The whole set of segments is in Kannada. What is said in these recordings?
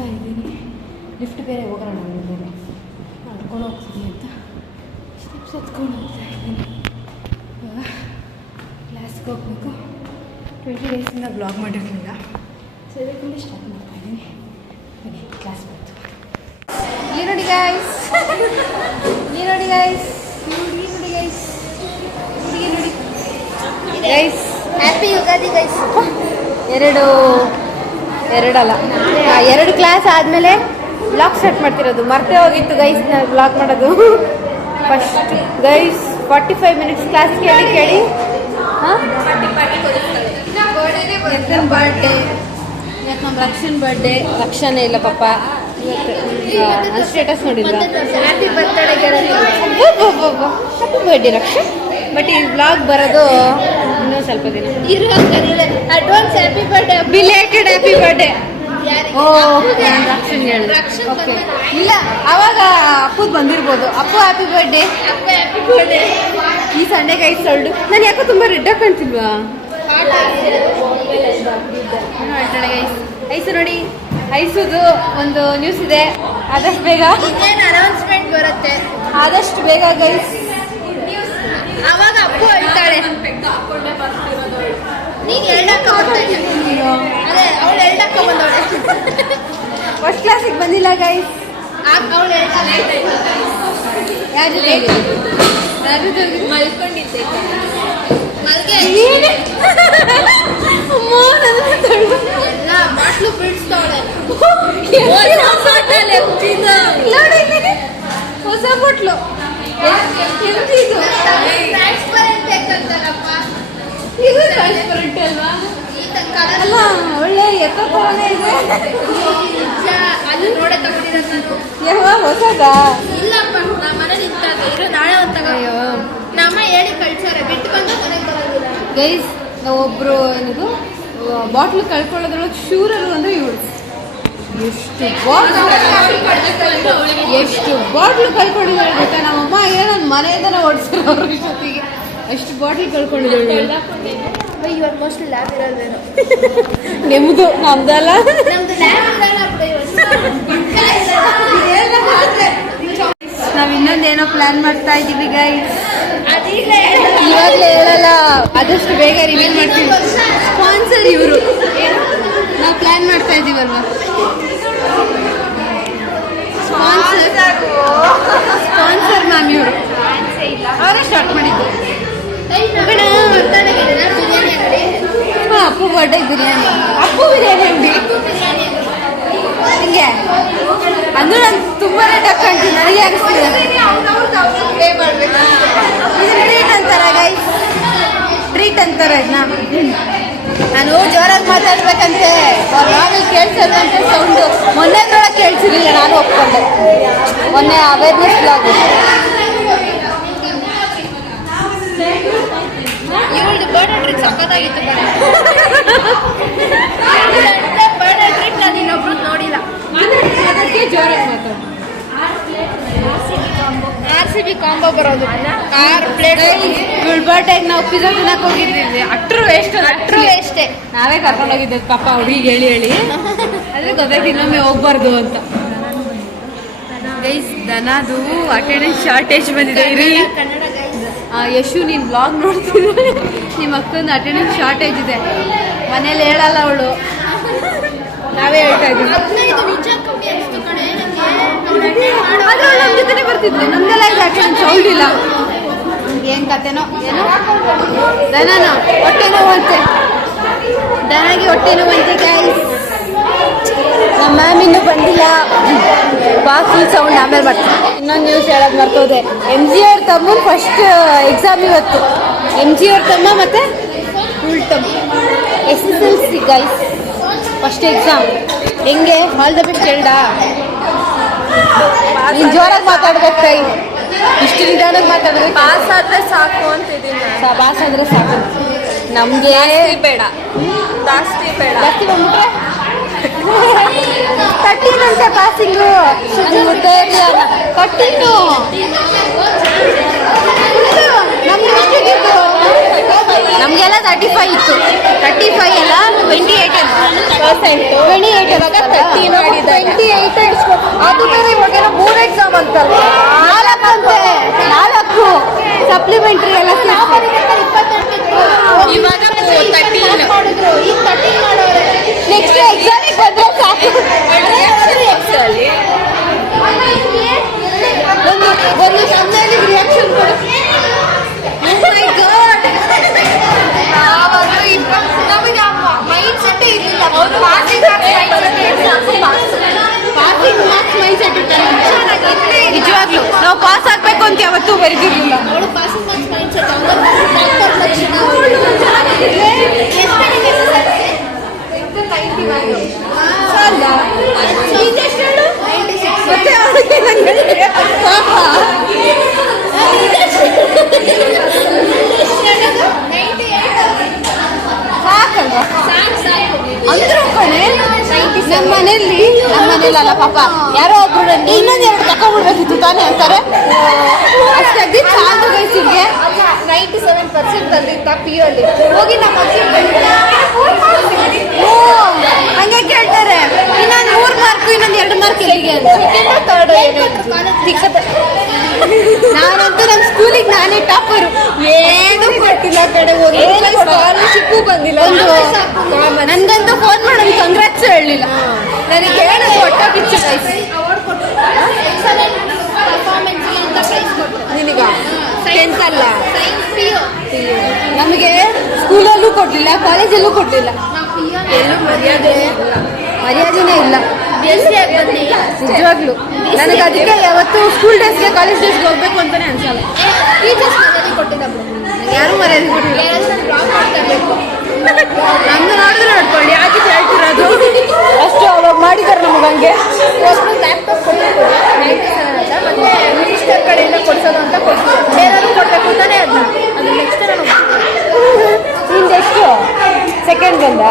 ಹೋಗ್ತಾ ಇದ್ದೀನಿ. ಲಿಫ್ಟ್ ಬೇರೆ ಹೋಗೋಣ ನಾನು ಬೇರೆ ನಡ್ಕೊಂಡು ಹೋಗ್ತೀನಿ ಅಂತ ಸ್ಟೆಪ್ಸ್ ಹತ್ಕೊಂಡು ಹೋಗ್ತಾ ಇದ್ದೀನಿ. ಇವಾಗ ಕ್ಲಾಸ್ಗೆ ಹೋಗಬೇಕು. 20 ಡೇಸಿಂದ ಬ್ಲಾಗ್ ಮಾಡಿರಲಿಲ್ಲ, ಸೊ ಇದಕ್ಕಿಂತ ಸ್ಟಾರ್ಟ್ ಮಾಡ್ತಾ ಇದ್ದೀನಿ. ಬನ್ನಿ ಕ್ಲಾಸ್ ಬಂತು. ಇಲ್ಲಿ ನೋಡಿ ಗೈಸ್, ಇಲ್ಲಿ ನೋಡಿ ಗೈಸ್, ನೋಡಿ ಗೈಸ್, ನೋಡಿ ಗೈಸ್, ಹ್ಯಾಪಿ ಯುಗಾದಿ ಗೈಸ್. ಎರಡಲ್ಲ 2 ಕ್ಲಾಸ್ ಆದಮೇಲೆ ಬ್ಲಾಗ್ ಸ್ಟಾರ್ಟ್ ಮಾಡ್ತಿರೋದು. ಮರ್ತೇ ಹೋಗಿತ್ತು ಗೈಸ್ ನಾನು ಬ್ಲಾಗ್ ಮಾಡೋದು. ಫಸ್ಟ್ ಗೈಸ್ 45 ಮಿನಿಟ್ಸ್ ಕ್ಲಾಸ್ ಕೇಳಿ ಹಾಂ ಎತ್ತನ ಬರ್ಡೇ, ಇವತ್ತು ನಮ್ಮ ರಕ್ಷನ್ ಬರ್ಡೇ. ರಕ್ಷಣೆ ಇಲ್ಲ ಪಾಪ, ಇವತ್ತು ಸ್ಟೇಟಸ್ ನೋಡಿಲ್ಲ. Happy birthday happy birthday Rakshan. But ಈ ಬ್ಲಾಗ್ ಬರೋದು ಇನ್ನೂ ಸ್ವಲ್ಪ ದಿನ. Advance happy birthday, belated happy birthday. ಓ ರಕ್ಷನ್ ಹೇಳಿ. ಓಕೆ ಇಲ್ಲ, ಅವಾಗ ಅಪ್ಪುದು ಬಂದಿರ್ಬೋದು. Appu happy birthday. ಈ ಸಂಡೆ ಗೈಸ್ ಸೊಳ್ಳು. ನಾನು ಯಾಕೋ ತುಂಬ ರೆಡ್ ಆಗಿ ಕಾಣ್ತಿಲ್ವಾ? ಐಸು ನೋಡಿ, ಐಸುದು ಒಂದು ನ್ಯೂಸ್ ಇದೆ. ಆದಷ್ಟು ಬೇಗ ಅನೌನ್ಸ್ಮೆಂಟ್ ಬರುತ್ತೆ, ಆದಷ್ಟು ಬೇಗ ಗೈಸ್. ಅವಾಗ ಅಪ್ಪು ಹೇಳ್ತಾಳೆ ನೀನು ಫಸ್ಟ್ ಕ್ಲಾಸಿಗೆ ಬಂದಿಲ್ಲ ಗೈಸ್. ಅವಳು ಮಲ್ಕೊಂಡಿದ್ದೆ. ಬಾಟ್ಲು ಬಿಡಿಸ್ತಾವಳೆ, ಹೊಸ ಬಾಟ್ಲು. ಅಲ್ಲ ಒಳ್ಳೆ ಎತ್ತೋ ತರನೇ ಇದೆ. ಅದು ನೋಡ ತಗೊಂಡಿರೋದು ನಾನು. ಯಾವ ಹೊಸದಾ? ಇಲ್ಲಪ್ಪ, ನಮ್ಮ ಮನೇಲಿ ಇದ್ದಾಗ ಇರೋ ನಾಳೆ ಒಂದು ತಗೋಯ್ಯೋ. ನಮ್ಮ ಹೇಳಿ ಕಳ್ಸಾರೆ, ಬಿಟ್ಟು ಬಂದು ಮನೆಗೆ ಬರೋದಿಲ್ಲ ಗೈಸ್. ನಾವೊಬ್ರು ಏನದು ಬಾಟ್ಲು ಕಳ್ಕೊಳ್ಳೋದ್ರೊಳಗೆ ಶೂರರು ಅಂದ್ರೆ ಇವಳು. ಎಷ್ಟು ಬಾಟ್ಲು ಕಳ್ಕೊಂಡಿದ್ದಾಳೆ ಗೊತ್ತಾ? ನಮ್ಮಮ್ಮ ಏನೊಂದು ಮನೆಯಿಂದನೇ ಓಡಿಸಿರೋ ಅವ್ರ ಜೊತೆಗೆ ಅಷ್ಟು ಬಾಟ್ಲು ಕಳ್ಕೊಂಡಿದ್ದಾಳೆ. ಇವಾಗ ಮೋಸ್ಟ್ಲಿ ಲ್ಯಾಬ್ ಇರೋದೇನು ನಿಮ್ಮದು, ನಮ್ದಲ್ಲ. ನಾವು ಇನ್ನೊಂದೇನೋ ಪ್ಲಾನ್ ಮಾಡ್ತಾ ಇದ್ದೀವಿ ಗೈಸ್. ಇವಾಗಲೇ ಹೇಳಲ್ಲ, ಆದಷ್ಟು ಬೇಗ ರಿವೀಲ್ ಮಾಡ್ತೀವಿ. ಸ್ಪಾನ್ಸರ್ ಇವರು. ನಾವು ಪ್ಲಾನ್ ಮಾಡ್ತಾ ಇದ್ದೀವಲ್ವಾ, ಸ್ಪಾನ್ಸರ್ ಮ್ಯಾಮ್ ಇವರು. ಅವರೇ ಸ್ಟಾರ್ಟ್ ಮಾಡಿದ್ದು. ಅಪ್ಪು ಬರ್ಡೇ ಬಿರಿಯಾನಿ, ಅಪ್ಪು ಬಿರಿಯಾನಿ ಅಂಗಡಿ ಹಿಂಗೆ ಅಂದ್ರೆ ನಾನು ತುಂಬಾ ರೇಟ್ ಕಾಣ್ತೀನಿ. ನನಗೆ ಅನಿಸ್ತಿದೆ ಟ್ರೀಟ್ ಅಂತಾರ ಗೈಸ್, ಟ್ರೀಟ್ ಅಂತಾರೆ ಇದನ್ನ. ನಾನು ಜೋರಾಗಿ ಮಾತಾಡ್ಬೇಕಂತೆ, ಆಮೇಲೆ ಕೇಳಿಸೋದಂತೆ ಸೌಂಡು. ಮೊನ್ನೆದ್ರೊಳಗೆ ಕೇಳಿಸಿರ್ಲಿಲ್ಲ, ನಾನು ಒಪ್ಕೊಂಡೆ. ಮೊನ್ನೆ ಅವೇರ್ನೆಸ್ ಬ್ಲಾಗ್. ಇವಳದು ಬರ್ಡೇ ಟ್ರಿಕ್ ಸಕ್ಕತ್ತಾಗಿತ್ತು. ಬರ್ಡೇ ಟ್ರಿಕ್ ನಾನು ಇನ್ನೊಬ್ರು ನೋಡಿಲ್ಲ. ಅದಕ್ಕೆ ಜೋರಾಗಿ ಮಾತಾಡು. RCB ಕಾಂಬೋ ಬರೋದು 6 ಪ್ಲೇಟ್. ಇವಳ ಬರ್ಡೇಗೆ ನಾವು ಪಿಜ್ಜಾ ತಿನ್ನಕ್ಕೆ ಹೋಗಿದ್ದೀವಿ. ಅಟ್ರು ವೇಸ್ಟೇ. ನಾವೇ ಕರ್ಕೊಂಡು ಹೋಗಿದ್ದೆ ಪಾಪ ಹುಡುಗಿಗೆ ಹೇಳಿ ಆದರೆ ಗೊತ್ತಾಯ್ತು ಇನ್ನೊಮ್ಮೆ ಹೋಗ್ಬಾರ್ದು ಅಂತ. ಗೈಸ್ ದನದು ಅಟೆಂಡೆನ್ಸ್ ಶಾರ್ಟೇಜ್ ಬಂದಿದೆ. ಯಶು ನೀನು ಬ್ಲಾಗ್ ನೋಡ್ತಿದ್ದೆ, ನಿಮ್ಮ ಅಕ್ಕಂದು ಅಟೆಂಡೆನ್ಸ್ ಶಾರ್ಟೇಜ್ ಇದೆ. ಮನೇಲಿ ಹೇಳಲ್ಲ ಅವಳು, ನಾವೇ ಹೇಳ್ತಾ ಇದ್ದೀವಿ. ನಮ್ಮ ಜೊತೆನೇ ಬರ್ತಿದ್ಲು, ನಮ್ದೆಲ್ಲ ಈಗ ಅಟೆಂಡೆನ್ಸ್ ಹೌದಿಲ್ಲ. ಏನು ಕತೆನೋ ಏನೋ. ದನನ ಹೊಟ್ಟೆ ನೋವಂತೆ, ದನಗೆ ಹೊಟ್ಟೆ ನೋವಂತೆ ಗೈಸ್. ನಮ್ಮ ಮ್ಯಾಮ್ ಇನ್ನೂ ಬಂದಿಲ್ಲ. ಬಾಕಿ ಸೌಂಡ್ ಆಮೇಲೆ ಬರ್ತೀನಿ. ಇನ್ನೊಂದು ನ್ಯೂಸ್ ಹೇಳೋದು ಮರ್ತೋದೆ. MG ಅವ್ರ ತಮ್ಮ ಫಸ್ಟ್ ಎಕ್ಸಾಮ್ ಇವತ್ತು. MG ಅವ್ರ ತಮ್ಮ ಮತ್ತು ಇವಳ ತಮ್ಮ SSLC ಗೈಸ್ ಫಸ್ಟ್ ಎಕ್ಸಾಮ್. ಹೆಂಗೆ ಆಲ್ ದ ಬೆಸ್ಟ್ ಹೇಳ್ದ? ನೀನು ಜೋರಾಗಿ ಮಾತಾಡ್ಬೇಕು ಕೈ, ಇಷ್ಟು ನಿಧಾನಕ್ಕೆ ಮಾತಾಡ್ಬೇಕು. ಪಾಸ್ ಆದರೆ ಸಾಕು ಅಂತಿದ್ದೀನಿ. ಪಾಸ್ ಆದರೆ ಸಾಕು ನಮಗೆ, ಬೇಡ ಜಾಸ್ತಿ ಬೇಡ. ಜಾಸ್ತಿ ಬಂದ್ಬಿಟ್ರೆ 13 ಅಂತೆ ಪಾಸಿಂಗು. 13 ನಮಗೆಲ್ಲ 35 ಇತ್ತು. 35 ಎಲ್ಲ 28 28 ಇವಾಗ 30 ಮಾಡಿದ್ದಾರೆ. ಸಪ್ಲಿಮೆಂಟ್ರಿ ಎಲ್ಲ ಇವಾಗ 13 ನೆಕ್ಸ್ಟ್ ಎಕ್ಸಾಮಿಗೆ ಬಂದ್ರೆ ಸಾಕು. ಒಂದು ಸಣ್ಣಲ್ಲಿ ರಿಯಾಕ್ಷನ್ ಕೊಡು. ನಿಜವಾಗ್ಲು ನಾವು ಪಾಸ್ ಆಗ್ಬೇಕು ಅಂತ ಯಾವತ್ತೂ ಬರೀತಿರ್ಲಿಲ್ಲ. ಅಂದ್ರು ಕಣೆ ನಮ್ಮ ಮನೇಲಲ್ಲ ಪಾಪ ಯಾರೋ ಒಬ್ರು ಇನ್ನೊಂದು 2 ತಕೊಂಡ್ಬಿಡ್ಬೇಕಿತ್ತು ತಾನೇ ಅಂತಾರೆ. ಅಷ್ಟಾಗಿ ಸಾಕು ಗೈಸಿಗೆ 97% ಬಂದಿತ್ತ PU ಅಲ್ಲಿ ಹೋಗಿ ನಮ್ಮ ಹಂಗೆ ಕೇಳ್ತಾರೆ ಇನ್ನೊಂದು 3 ಮಾರ್ಕ್ ಇನ್ನೊಂದು 2 ಮಾರ್ಕ್ ಎಲ್ಲಿಗೆ ಅಂತ. ನಾನಂತೂ ನಮ್ಮ ಸ್ಕೂಲಿಗೆ ನಾನೇ ಟಾಪರು. ಏನು ಕೊಟ್ಟಿಲ್ಲ ಕಡೆ ಸ್ಕಾಲರ್ಶಿಪ್ಪು ಬಂದಿಲ್ಲ. ನನ್ಗಂತೂ ಫೋನ್ ಮಾಡೋದು ಕಂಗ್ರಾಟ್ಸ್ ಹೇಳಲಿಲ್ಲ. ನನಗೆ ಹೇಳೋದು ಹೊಟ್ಟೆ ಕಿಚ್ಚು ಕೈಸಿ ನಿನಗ 10th ಅಲ್ಲ ನಮಗೆ ಸ್ಕೂಲಲ್ಲೂ ಕೊಡ್ಲಿಲ್ಲ, ಕಾಲೇಜಲ್ಲೂ ಕೊಡ್ಲಿಲ್ಲ. ಎಲ್ಲೂ ಮರ್ಯಾದೆನೇ ಇಲ್ಲ ನಿಜವಾಗ್ಲು. ನನಗೆ ಅದಕ್ಕೆ ಯಾವತ್ತು ಸ್ಕೂಲ್ ಡೇಸ್ಗೆ ಕಾಲೇಜ್ ಡೇಸ್ಗೆ ಹೋಗ್ಬೇಕು ಅಂತಾನೆ ಅನ್ಸಲ್ಲ. ಯಾರು ಮರ್ಯಾದೆ ಕೊಟ್ಟಿಲ್ಲ. ನಮ್ದು ನೋಡಿದ್ರೆ ನೋಡ್ಕೊಳ್ಳಿ ಯಾಕೆ ಹೇಳ್ತಿರೋದು ಅಷ್ಟು ಅವಾಗ ಮಾಡಿದಾರೆ ನಮಗೆ. ಹಂಗೆ ಲ್ಯಾಪ್ಟಾಪ್ ಕೊಟ್ಟಿದ್ದು 97 ಅಂತ ಮತ್ತೆ ಮಿನಿಸ್ಟರ್ ಕಡೆಯಿಂದ ಕೊಡ್ಸೋದು ಅಂತ ಕೊಡ್ತೀವಿ. ಬೇರೆಯವರು ಕೊಡಬೇಕು ಅಂತಾನೆ ಅದನ್ನ ಅದು ನೆಕ್ಸ್ಟ್ ನಿಂದೆಷ್ಟು ಸೆಕೆಂಡ್ ಬಂದ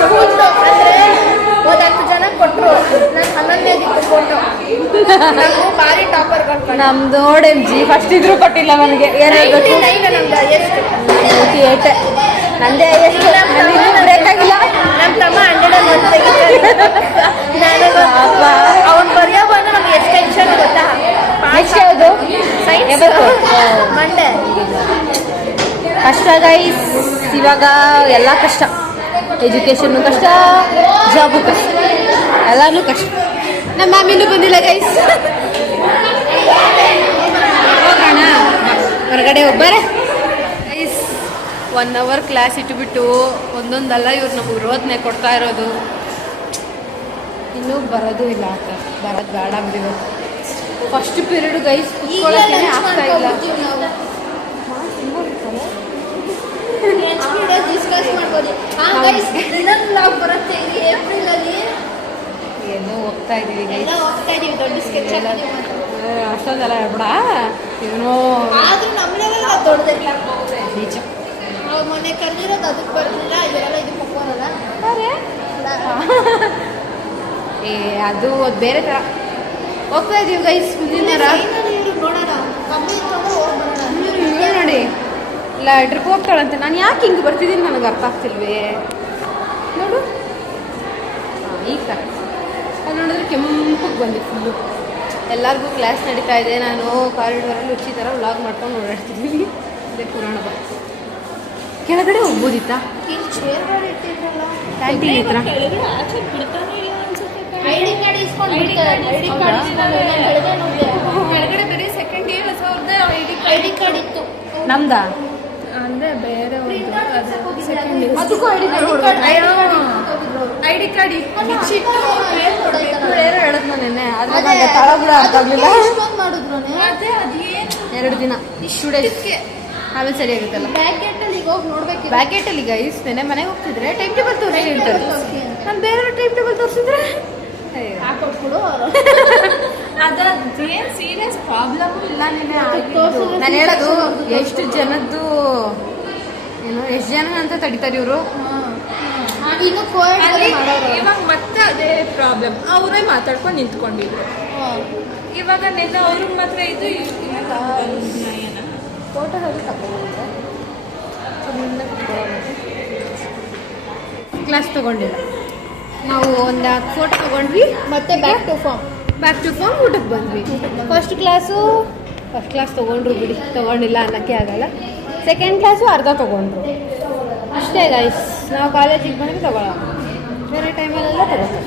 ಸ್ಕೂಲ್ದು ಅಂದರೆ ಒಂದು 10 ಜನ ಕೊಟ್ಟರು. ನಾನು 11ನೇದಿತ್ತು ಫೋಟೋ. ನಾವು ಭಾರಿ ಟಾಪರ್ಗಳು. ನಮ್ದು OMG ಫಸ್ಟ್ ಇದ್ರೂ ಕೊಟ್ಟಿಲ್ಲ ನನಗೆ. ನಮ್ದು ಎಷ್ಟು 98 ನಂದೇ ಎಷ್ಟು ಬ್ರೇಕ್ ಆಗಿಲ್ಲ. ನಮ್ಮ ತಮ್ಮ 101 ತೆಗಿತಾರೆ. ಅವನು ಬರೆಯೋ ಬಂದು ನಮ್ಗೆ ಎಷ್ಟು ಟೆನ್ಷನ್ ಗೊತ್ತಾ. ನೆಕ್ಸ್ಟ್ ಯಾವುದು ಸೈನ್ಸ್ ಮಂಡೆ ಕಷ್ಟ ಗೈಸ್. ಇವಾಗ ಎಲ್ಲ ಕಷ್ಟ, ಎಜುಕೇಷನ್ನು ಕಷ್ಟ, ಜಾಬು ಕಷ್ಟ, ಎಲ್ಲಾನು ಕಷ್ಟ. ನಮ್ಮ ಮಾಮಿನೂ ಬಂದಿಲ್ಲ ಗೈಸ್. ಹೋಗೋಣ ಹೊರಗಡೆ ಒಬ್ಬರೇ ಗೈಸ್. 1 hour ಕ್ಲಾಸ್ ಇಟ್ಬಿಟ್ಟು ಒಂದೊಂದಲ್ಲ ಇವ್ರು ನಮಗೆ ರೋದನೆ ಕೊಡ್ತಾ ಇರೋದು. ಇನ್ನೂ ಬರೋದು ಇಲ್ಲ ಅಂತ ಬರೋದು ಬೇಡ ಬಿಡಬೇಕು. ಫಸ್ಟ್ ಪೀರಿಯಡ್ ಗೈಸ್ ಕುತ್ಕೊಳ್ಳೋಕೆ ಆಗ್ತಾ ಇಲ್ಲ. ಡಿಸ್ಕಸ್ ಮಾಡ್ಬೋದು. ಇನ್ನೊಂದು ಬ್ಲಾಗ್ ಬರುತ್ತೆ ಏಪ್ರಿಲ್ ಅಲ್ಲಿ. ಏನೋ ಹೋಗ್ತಾ ಇದೀವಿ ಗೈಸ್. ಹೋಗ್ತಾ ಇದೀವಿ ದೊಡ್ಡ ಸ್ಕೆಚ್ ಅಷ್ಟೊಂದೆಲ್ಲ ಹೇಳ್ಬೇಡ. ಏನೋ ಆದ್ರೂ ನಮ್ಮ ಲೆವೆಲ್ ದೊಡ್ಡದಿಲ್ಲ ನಿಜ. ಅವ್ರು ಮೊನ್ನೆ ಕರೆದಿರೋದು ಅದಕ್ಕೆ ಬರಲಿಲ್ಲ. ಇವರೆಲ್ಲ ಇದಕ್ಕೆ ಹೋಗೋರಲ್ಲ. ಅದು ಬೇರೆ ಥರ ಹೋಗ್ತಾ ಇದೀವಿ ಗೈಸ್. ಮುಂದಿನ ನೋಡೋಣ ಕಮ್ಮಿ ನೋಡಿ ಇಲ್ಲ ಟ್ರಿಪ್ ಹೋಗ್ತಾಳಂತೆ. ನಾನು ಯಾಕೆ ಹಿಂಗೆ ಬರ್ತಿದ್ದೀನಿ ನನಗೆ ಅರ್ಥ ಆಗ್ತಿಲ್ವೇ ನೋಡು. ಈಗ ಕರೆಕ್ಟ್ ಅದು ನೋಡಿದ್ರೆ ಕೆಂಪಗೆ ಬಂದೆ ಫುಲ್ಲು. ಎಲ್ಲರಿಗೂ ಕ್ಲಾಸ್ ನಡೀತಾ ಇದೆ. ನಾನು ಕಾರಿಡೋರಲ್ಲಿ ಹುಚ್ಚಿ ಥರ ವ್ಲಾಗ್ ಮಾಡ್ಕೊಂಡು ಓಡಾಡ್ತಿದ್ದೀನಿ. ಅದೇ ಪುರಾಣ ಬಾ. ಕೆಳಗಡೆ ಹೋಗ್ಬೋದಿತ್ತಾ ಕ್ಯಾಂಟೀನ್ ಹತ್ರ? ಐಡಿ ಕಾರ್ಡ್ ಇಸ್ಕೊಂಡು ಕೆಳಗಡೆ ಬರೀ ಸೆಕೆಂಡ್ ಇಯರ್ ಐಡಿ ಕಾರ್ಡ್ ಇತ್ತು. ನಮ್ದಾ ಅಂದರೆ ಬೇರೆ ಒಂದು ಸೆಕೆಂಡ್ ಇಯರ್ ಅದಕ್ಕೂ ಐಡಿ ಕಾರ್ಡ್ ಏನೋ ಹೇಳದ್ ನಾನು ನಿನ್ನೆ. ಆದರೆ ತಳಗುಡ ಅರ್ಥ ಆಗಲಿಲ್ಲ. ಅದೇ ಅದೇನು 2 ದಿನ 2 ಡೇಸ್ ಆಮೇಲೆ ಸರಿ ಆಗುತ್ತಲ್ಲ. ಬ್ಯಾಕೆಟಲ್ಲಿ ಈಗ ಹೋಗಿ ನೋಡ್ಬೇಕು. ಬ್ಯಾಕೆಟಲ್ಲಿ ಗೈಸ್ ನೆನೆ ಮನೆಗೆ ಹೋಗ್ತಿದ್ರೆ ಟೈಮ್ ಟೇಬಲ್ ತೋರಿಸಿ ಹೇಳ್ತಾರೆ. ನಾನು ಬೇರೆ ಟೈಮ್ ಟೇಬಲ್ ತೋರಿಸಿದ್ರೆ ಹಾಕೊಟ್ಬಿಡು. ಅದೇನು ಸೀರಿಯಸ್ ಪ್ರಾಬ್ಲಮ್ ಇಲ್ಲ. ನೀನೆ ನಾನು ಹೇಳೋದು ಎಷ್ಟು ಜನದ್ದು ಏನು ಎಷ್ಟು ಜನ ಅಂತ ತಡಿತಾರೆ ಇವರು. ಈಗ ಇವಾಗ ಮತ್ತೆ ಅದೇ ಪ್ರಾಬ್ಲಮ್. ಅವರೇ ಮಾತಾಡ್ಕೊಂಡು ನಿಂತ್ಕೊಂಡಿದ್ರು. ಇವಾಗ ನೆನ್ನೆ ಅವ್ರಿಗೆ ಮಾತ್ರ ಇದು ಫೋಟೋ ಅದು ತಗೊಂಡಿದ್ದೆ. ಕ್ಲಾಸ್ ತಗೊಂಡಿಲ್ಲ ನಾವು. ಒಂದು ಫೋಟೋ ತಗೊಂಡ್ವಿ ಮತ್ತೆ ಬ್ಯಾಕ್ ಟು ಫಾರ್ಮ್ ಊಟಕ್ಕೆ ಬಂದ್ವಿ. ಫಸ್ಟ್ ಕ್ಲಾಸು ಫಸ್ಟ್ ಕ್ಲಾಸ್ ತೊಗೊಂಡ್ರು ಬಿಡಿ, ತೊಗೊಂಡಿಲ್ಲ ಅನ್ನೋಕ್ಕೆ ಆಗಲ್ಲ. ಸೆಕೆಂಡ್ ಕ್ಲಾಸು ಅರ್ಧ ತೊಗೊಂಡ್ರು ಅಷ್ಟೇ ಗೈಸ್. ನಾವು ಕಾಲೇಜಿಗೆ ಬಂದರೆ ತೊಗೊಳ್ಳೋಣ, ಬೇರೆ ಟೈಮಲ್ಲೆಲ್ಲ ತೊಗೊಳ್ತೀವಿ.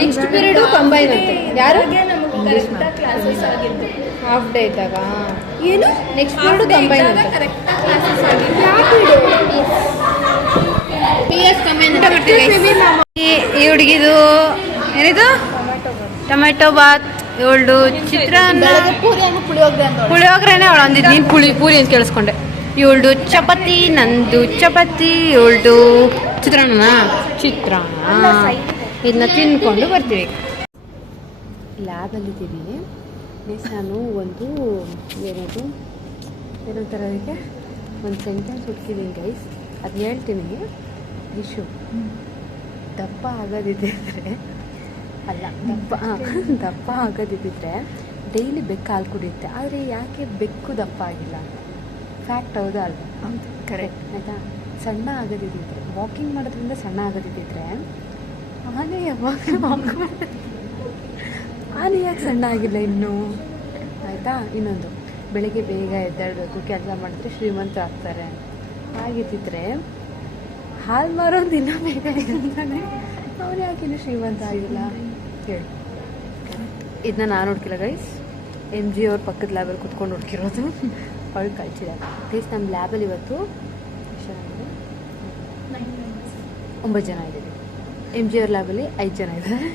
ನೆಕ್ಸ್ಟ್ ಪೀರಿಯಡು ಕಂಬೈನ್ ಅಂತೆ. ಯಾರು ಕ್ಲಾಸಸ್ ಆಗಿದ್ದು ಹಾಫ್ ಡೇ ಇದ್ದಾಗ ಏನು ನೆಕ್ಸ್ಟ್ ಪೀರಿಯಡು ಕಂಬೈನ್ ಅಂತ. ಕರೆಕ್ಟಾಗಿ ಕ್ಲಾಸಸ್ ಆಗಿದ್ದು. PS ಕಂಬೈನ್ ಅಂತ ಮಾಡ್ತೀವಿ. ಈ ಹುಡುಗಿದು ಏನಿದು ಟೊಮೆಟೊ ಬಾತ್, ಇವಳು ಚಿತ್ರಾನ್ನ, ಪುಳಿಯೋಗ್ರೆನೇ ಅವಳು ಅಂದಿದ್ದು. ನೀನು ಪೂರಿ ಅಂತ ಕೇಳಿಸ್ಕೊಂಡೆ. ಇವಳು ಚಪಾತಿ, ನಂದು ಚಪಾತಿ, ಇವಳು ಚಿತ್ರಾನ್ನ. ಇದನ್ನ ತಿನ್ಕೊಂಡು ಬರ್ತೀವಿ. ಲ್ಯಾಬಲ್ಲಿದ್ದೀವಿ ಮೀನ್ಸ್ ನಾನು ಒಂದು ಏನಂತರ ಅದಕ್ಕೆ ಒಂದು ಸೆಂಟೆನ್ಸ್ ಹುಡುಕಿದ್ದೀನಿ ಗೈಸ್, ಅದು ಹೇಳ್ತೀನಿ. ವಿಶು ದಪ್ಪ ಆಗೋದಿದ್ದರೆ ದಪ್ಪ ಆಗೋದಿದ್ದರೆ ಡೈಲಿ ಬೆಕ್ಕು ಹಾಲು ಕುಡಿಯುತ್ತೆ. ಆದರೆ ಯಾಕೆ ಬೆಕ್ಕು ದಪ್ಪ ಆಗಿಲ್ಲ? ಫ್ಯಾಕ್ಟ್ ಹೌದಾ ಅಲ್ವಾ? ಕರೆಕ್ಟ್ ಆಯಿತಾ? ಸಣ್ಣ ಆಗೋದಿದ್ದರೆ, ವಾಕಿಂಗ್ ಮಾಡೋದ್ರಿಂದ ಸಣ್ಣ ಆಗೋದಿದ್ದರೆ ಆನೆ ಯಾಕೆ ಸಣ್ಣ ಆಗಿಲ್ಲ ಇನ್ನೂ? ಆಯಿತಾ? ಇನ್ನೊಂದು, ಬೆಳಗ್ಗೆ ಬೇಗ ಎದ್ದೇಳಬೇಕು, ಕೆಲಸ ಮಾಡಿದ್ರೆ ಶ್ರೀಮಂತ ಆಗ್ತಾರೆ. ಆಗಿದ್ದಿದ್ರೆ ಹಾಲು ಮಾರೋದು ದಿನ ಬೇಗ ಇರ್ತಾನೆ, ಅವ್ರು ಯಾಕೆ ಇನ್ನೂ ಶ್ರೀಮಂತ ಆಗಿಲ್ಲ ಹೇಳಿ? ಇದನ್ನ ನಾನು ಹುಡುಕಿಲ್ಲ ಗೈಸ್, MG ಅವ್ರ ಪಕ್ಕದ ಲ್ಯಾಬಲ್ಲಿ ಕುತ್ಕೊಂಡು ಹುಡುಕಿರೋದು. ಅವಳು ಕಳ್ಸಿದ್ದಾರೆ ಗೈಸ್. ನಮ್ಮ ಲ್ಯಾಬಲ್ಲಿ ಇವತ್ತು 9 ಜನ ಇದ್ದೀವಿ. MG ಅವ್ರ ಲ್ಯಾಬಲ್ಲಿ 5 ಜನ ಇದ್ದಾರೆ.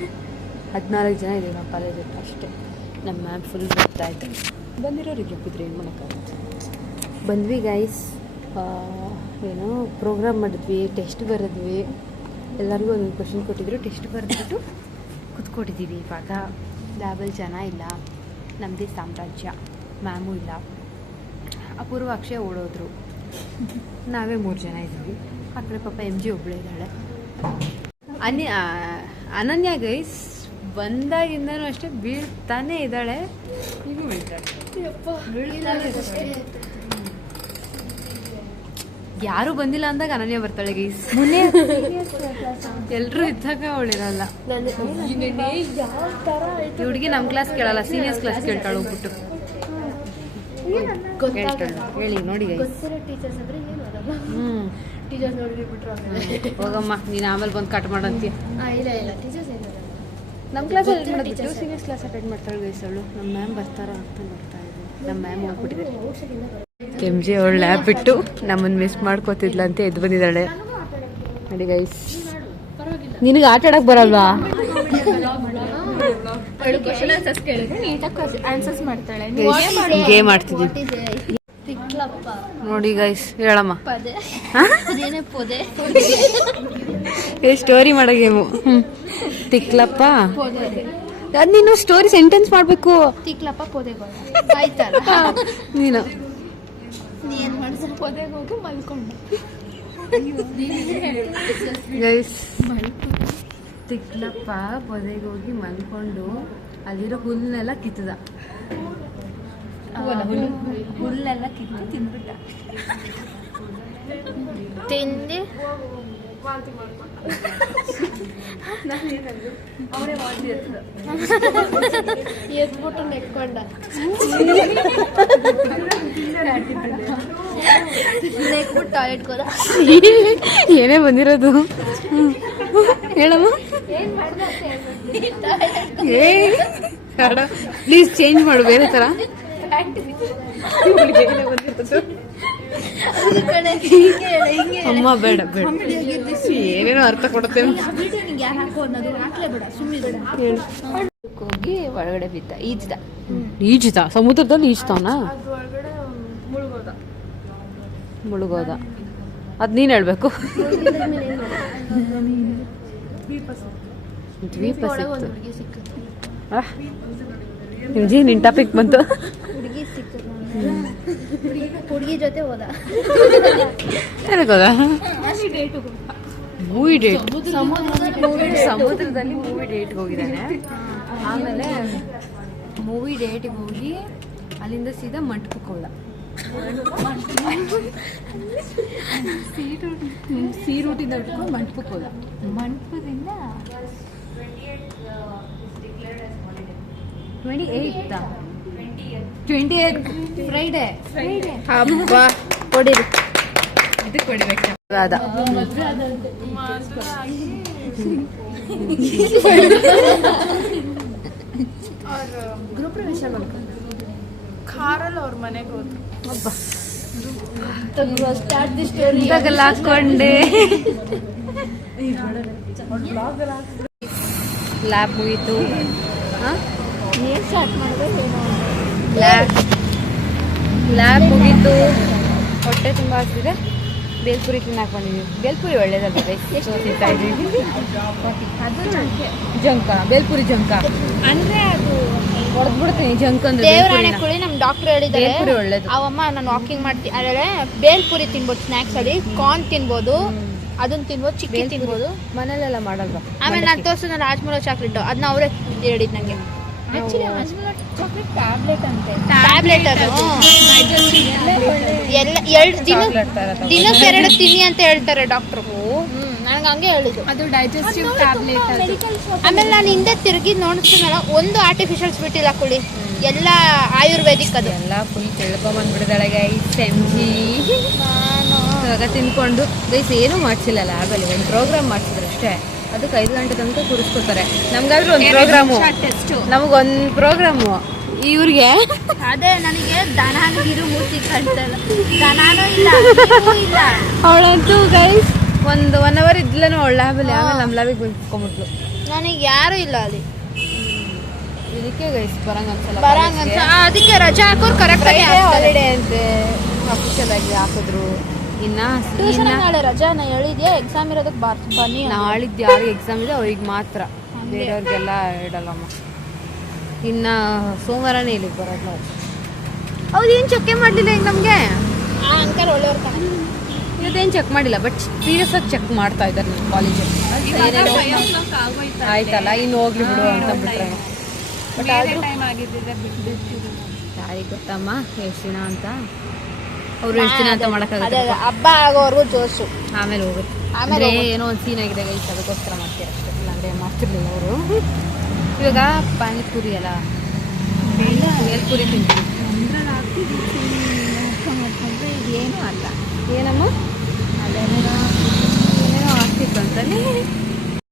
14 ಜನ ಇದ್ದೀವಿ ನಮ್ಮ ಕಾಲೇಜಲ್ಲಿ ಅಷ್ಟೇ. ನಮ್ಮ ಮ್ಯಾಮ್ ಫುಲ್ ಗೊತ್ತಾಯ್ತು. ಬಂದಿರೋರಿಗೆ ಒಪ್ಪಿದ್ರೆ ಏನು ಮಾಡೋಕ್ಕಾಗುತ್ತೆ. ಬಂದ್ವಿ ಗೈಸ್, ಏನೋ ಪ್ರೋಗ್ರಾಮ್ ಮಾಡಿದ್ವಿ, ಟೆಸ್ಟ್ ಬರೆದ್ವಿ, ಎಲ್ಲರಿಗೂ ಒಂದೊಂದು ಕ್ವಶನ್ ಕೊಟ್ಟಿದ್ರು. ಟೆಸ್ಟ್ ಬರೆದ್ಬಿಟ್ಟು ಕೂತ್ಕೊಟ್ಟಿದ್ದೀವಿ. ಇವಾಗ ಲ್ಯಾಬಲ್ಲಿ ಜನ ಇಲ್ಲ, ನಮ್ಮದೇ ಸಾಮ್ರಾಜ್ಯ. ಮ್ಯಾಮೂ ಇಲ್ಲ, ಅಪೂರ್ವ ಅಕ್ಷಯ ಓಡೋದ್ರು, ನಾವೇ 3 ಜನ ಇದ್ದೀವಿ. ಆ ಕಡೆ ಪಾಪ MG ಒಬ್ಬಳೇ ಇದ್ದಾಳೆ. ಅನನ್ಯ ಗೈಸ್ ಬಂದಾಗಿಂದನೂ ಅಷ್ಟೇ ಬೀಳ್ತಾನೆ ಇದ್ದಾಳೆ. ಈಗ ಯಾರು ಬಂದಿಲ್ಲ ಅಂದಾಗ ಅನನ್ಯ ಬರ್ತಾಳೆ ಗೈಸ್. ಎಲ್ಲರೂ ಇದ್ದಾಗ ಅವಳಿರಲ್ಲ. ಈ ಹುಡುಗಿ ನಮ್ಮ ಕ್ಲಾಸ್ ಕೇಳಲ್ಲ, ಸೀನಿಯರ್ಸ್ ಕ್ಲಾಸ್ ಕೇಳ್ತಾಳೆ ಹೋಗ್ಬಿಟ್ಟು. ಹೇಳಿ ನೋಡಿ ಗೈಸ್. ಹೋಗಮ್ಮ, ನೀನು ಆಮೇಲೆ ಬಂದು ಕಟ್ ಮಾಡಂತೀಯ. ನಮ್ಮ ಕ್ಲಾಸಲ್ಲಿ ಅಟೆಂಡ್ ಮಾಡಿಬಿಟ್ಟು ಸೀನಿಯರ್ಸ್ ಕ್ಲಾಸ್ ಅಟೆಂಡ್ ಮಾಡ್ತಾಳೆ ಗೈಸ್ ಅವಳು. ನಮ್ಮ ಮ್ಯಾಮ್ ಬರ್ತಾರಾ ಅಂತ ನೋಡ್ತಾ ಇದ್ವಿ. ನಮ್ಮ ಮ್ಯಾಮ್ ಹೋಗ್ಬಿಟ್ಟಿದೆ. MG ಅವಳು ಲ್ಯಾಬ್ ಬಿಟ್ಟು ನಮ್ಮನ್ನು ಮಿಸ್ ಮಾಡ್ಕೋತಿದ್ಲ ಅಂತ ಎದ್ದು ಬಂದಿದ್ದಾಳೆ ನೋಡಿ ಗೈಸ್. ನಿನಗೆ ಆಟ ಆಡಕ್ಕೆ ಬರಲ್ವಾ? ಗೇಮ್ ಆಡ್ತಿದ್ವಿ ನೋಡಿ ಗೈಸ್. ಹೇಳಮ್ಮ, ಸ್ಟೋರಿ ಮಾಡೋ ಗೇಮು. ತಿಕ್ಲಪ್ಪ, ಅದು ನೀನು ಸ್ಟೋರಿ ಸೆಂಟೆನ್ಸ್ ಮಾಡಬೇಕು. ತಿಕ್ಲಪ್ಪ ಪೊದೆಗೋಳ ನೀನು ಪೊದೆಗೆ ಹೋಗಿ ಮಲ್ಕೊಂಡು ಗೈಸ್. ತಿಕ್ಲಪ್ಪ ಪೊದೆಗೆ ಹೋಗಿ ಮಲ್ಕೊಂಡು ಅಲ್ಲಿರೋ ಹುಲ್ಲೆಲ್ಲ ಕಿತ್ತದ. ಹುಲ್ಲೆಲ್ಲ ಕಿತ್ತು ತಿನ್ಬಿಟ್ಟ. ತಿಂದು ಅವರೇ ವಾಂತಿ ಎದ್ಬಿಟ್ಟು ನೆಕ್ಕೊಂಡ. ನೆಕ್ಬಿಟ್ಟು ಟಾಯ್ಲೆಟ್ಗೆ ಹೋದ. ಏನೇ ಬಂದಿರೋದು ಹೇಳಮ್ಮ. ಪ್ಲೀಸ್ ಚೇಂಜ್ ಮಾಡು, ಬೇರೆ ಥರ. ಅಮ್ಮ ಬೇಡ ಬೇಡ, ಏನೇನೋ ಅರ್ಥ ಕೊಡುತ್ತೆ. ಹೋಗಿ ಒಳಗಡೆ ಬಿದ್ದ, ಈಜ್ದ ಸಮುದ್ರದಲ್ಲಿ ಈಜ್ತಾವನ ಮುಳುಗೋದ. ಅದ್ ನೀನ್ ಹೇಳ್ಬೇಕು. ದ್ವೀಪ ಸಿಕ್ತು. ನಿನ್ ಟಾಪಿಕ್ ಬಂತು. ಹುಡುಗಿ ಸಿಕ್ತು, ಹುಡುಗಿ ಜೊತೆ ಹೋದ. ಮೂವಿ ಡೇಟ್, ಸಮುದ್ರದಲ್ಲಿ ಮೂವಿ ಡೇಟ್ಗೆ ಹೋಗಿದ್ದಾನೆ. ಆಮೇಲೆ ಮೂವಿ ಡೇಟ್ಗೆ ಹೋಗಿ ಅಲ್ಲಿಂದ ಸೀದಾ ಮಂಟಪಕ್ಕೆ ಹೋದ. ಸಿ ರೂಟಿಂದ ಬಿಟ್ಕೊಂಡು ಮಂಟಪಕ್ಕೆ ಹೋದ. ಮಂಟಪದಿಂದ 28 28 ಫ್ರೈಡೆ ಹಬ್ಬ ಕೊಡಿರಿ. ಇದು ಕೊಡ್ಬೇಕು. ಅದ ಕಾರಲ್ಲಿ ಅವ್ರ ಮನೆಗೆ ಹೋದ್ರು. ಇಂದಾಗೆಲ್ಲ ಹಾಕೊಂಡೆ ಲ್ಯಾಬ್ ಮುಗೀತು. ಲ್ಯಾಬ್ ಮುಗೀತು. ಹೊಟ್ಟೆ ತುಂಬ ಆಗ್ತಿದೆ. ಬೇಲ್ಪುರಿ ತಿನ್ನಕ್ಕೆ ಬಂದಿದ್ದೀವಿ. ಬೇಲ್ಪುರಿ ಒಳ್ಳೇದಲ್ಲ ಎಷ್ಟು ತಿಂತಾ ಇದ್ದೀವಿ. ಜಂಕ ಬೇಲ್ಪುರಿ ಜಂಕ ಅಂದ್ರೆ ಅದು ಹೊಡೆದ್ಬಿಡ್ತೀನಿ. ಜಂಕ್ ಅಂದ್ರೆ ದೇವರಾಣೆ ಕುಳಿ ನಮ್ ಡಾಕ್ಟರ್ ಹೇಳಿದ್ದಾರೆ ಬೇಲ್ಪುರಿ ಒಳ್ಳೇದು. ಅವಮ್ಮ ನಾನು ವಾಕಿಂಗ್ ಮಾಡ್ತೀನಿ ಅದೇ ಬೇಲ್ಪುರಿ ತಿನ್ಬೋದು ಸ್ನಾಕ್ಸ್ ಅಲ್ಲಿ. ಕಾರ್ನ್ ತಿನ್ಬೋದು, ಅದನ್ನ ತಿನ್ಬೋದು, ಚಿಕ್ಕಿ ತಿನ್ಬೋದು. ಮನೇಲೆಲ್ಲ ಮಾಡಲ್ವಾ? ಆಮೇಲೆ ನಾನು ತೋರಿಸಿದ ರಾಜ್ಮಲ ಚಾಕ್ಲೇಟ್ ಅದನ್ನ ಅವರೇ ಹೇಳಿದ್ ನಂಗೆ. ಟ್ಯಾಬ್ಲೆಟ್ ಅದು ದಿನಕ್ಕೆ 2 ತಿನ್ನಿ ಅಂತ ಹೇಳ್ತಾರೆ ಡಾಕ್ಟ್ರು. ನನಗೆ ಹಂಗೆ ಹೇಳಿದ್ರು. ಅದು ಡೈಜೆಸ್ಟಿವ್ ಟ್ಯಾಬ್ಲೆಟ್. ಆಮೇಲೆ ನಾನು ಹಿಂದೆ ತಿರುಗಿ ನೋಡ್ತೀನಲ್ಲ, ಒಂದು ಆರ್ಟಿಫಿಷಿಯಲ್ಸ್ ಬಿಟ್ಟಿಲ್ಲ ಕುಳಿ, ಎಲ್ಲ ಆಯುರ್ವೇದಿಕ್. ಅದು ಎಲ್ಲ ಫುಲ್ ತಿಳ್ಕೊಂಬಂದ್ಬಿಡಿದಾಳೆ ಗೈಸ್. ಎಂಜಿ ಇವಾಗ ತಿನ್ಕೊಂಡು ಗೈಸ್ ಏನೂ ಮಾಡ್ಸಿಲ್ಲ ಲ್ಯಾಬಲ್ಲಿ. ಒಂದು ಪ್ರೋಗ್ರಾಮ್ ಮಾಡ್ಸಿದ್ರು ಅಷ್ಟೇ. ಅದಕ್ಕೆ 5 ಗಂಟೆ ತನಕ ಕೂರಿಸ್ಕೊತಾರೆ. ನಮ್ಗಾದ್ರೂ ಒಂದು ಪ್ರೋಗ್ರಾಮು, ನಮಗೊಂದು ಪ್ರೋಗ್ರಾಮು. ಇವ್ರಿಗೆ ಅದೇ ನನಗೆ ದನಾಗಿರು ಮೂರ್ತಿ ಕಾಣ್ತಲ್ಲ, ದನಾನೂ ಇಲ್ಲ ಇಲ್ಲ. ಅವಳಂತೂ ಗೈಸ್ ಒಂದು 1 ಅವರ್ ಇದ್ಲೇನೋ ಅವಳ ಲ್ಯಾಬಲ್ಲಿ. ಆಮೇಲೆ ನಮ್ಮ ಲ್ಯಾಬಿಗೆ ಬಂದ್ಕೊಂಡ್ಬಿಟ್ಲು. ನನಗೆ ಯಾರು ಇಲ್ಲ ಅಲ್ಲಿ. ಇದಕ್ಕೆ ಗೈಸ್ ಬರಂಗನ್ಸಲ್ಲ. ಅದಕ್ಕೆ ರಜಾ ಹಾಕೋರು ಕರೆಕ್ಟ್ ಆಗಿ ಹಾಲಿಡೇ ಅಂತೆ ಅಫಿಷಿಯಲ್ ಆಗಿ ಹಾಕಿದ್ರು. ನಾಳೆ ರಜಾ ನಾ ಹೇಳಿದ್ಯಾ, ಎಕ್ಸಾಮ್ ಇರೋದಕ್ಕೆ ಬನ್ನಿ. ನಾಳಿದ್ದು ಯಾರಿಗೆ ಎಕ್ಸಾಮ್ ಇದೆ ಅವ್ರಿಗೆ ಮಾತ್ರ, ಬೇರೆಯವ್ರಿಗೆಲ್ಲ ಇಡಲ್ಲಮ್ಮ. ಇನ್ನು ಸೋಮವಾರನೇ ಇಲ್ಲಿಗೆ ಬರೋದು ನಾವು. ಹೌದು, ಏನು ಚೆಕ್ ಮಾಡಲಿಲ್ಲ ಈಗ ನಮಗೆ. ಆ ಅಂಕಲ್ ಒಳ್ಳೆಯವ್ರು ಕಣ. ಇವತ್ತೇನು ಚೆಕ್ ಮಾಡಿಲ್ಲ, ಬಟ್ ಸೀರಿಯಸ್ ಆಗಿ ಚೆಕ್ ಮಾಡ್ತಾ ಇದ್ದಾರೆ ನಿಮ್ಮ ಕಾಲೇಜಲ್ಲಿ. ಆಯ್ತಲ್ಲ, ಇನ್ನು ಹೋಗ್ಲಿ ಬಿಡು ಅಂತ ಬಿಟ್ರೆ. ಬಟ್ ಆದರೂ ಯಾರಿಗೆ ಗೊತ್ತಮ್ಮ ಎಷ್ಟು ದಿನ ಅಂತ, ಅವ್ರು ಎಷ್ಟು ದಿನ ಅಂತ ಮಾಡೋಕ್ಕಾಗುತ್ತೆ. ಹಬ್ಬ ಆಗೋವರೆಗೂ ಜೋಶು, ಆಮೇಲೆ ಹೋಗುತ್ತೆ. ಆಮೇಲೆ ಏನೋ ಒಂದು ಸೀನ್ ಆಗಿದೆ ಗೈಸ್, ಅದಕ್ಕೋಸ್ಕರ ಮಾಡ್ತಾರೆ ಅಷ್ಟೇ. ಇಲ್ಲಾಂದರೆ ಮಾಡ್ತಿರ್ಲಿಲ್ಲ ಅವರು. ಇವಾಗ ಪಾನಿಪುರಿ ಅಲ್ಲ, ಬೇಲ್ಪುರಿ ತಿಂತೀವಿ. ಏನೂ ಅಲ್ಲ. ಏನಮ್ಮ ಏನೇನೋ ಆಗ್ತಿತ್ತು ಅಂತಾನೆ.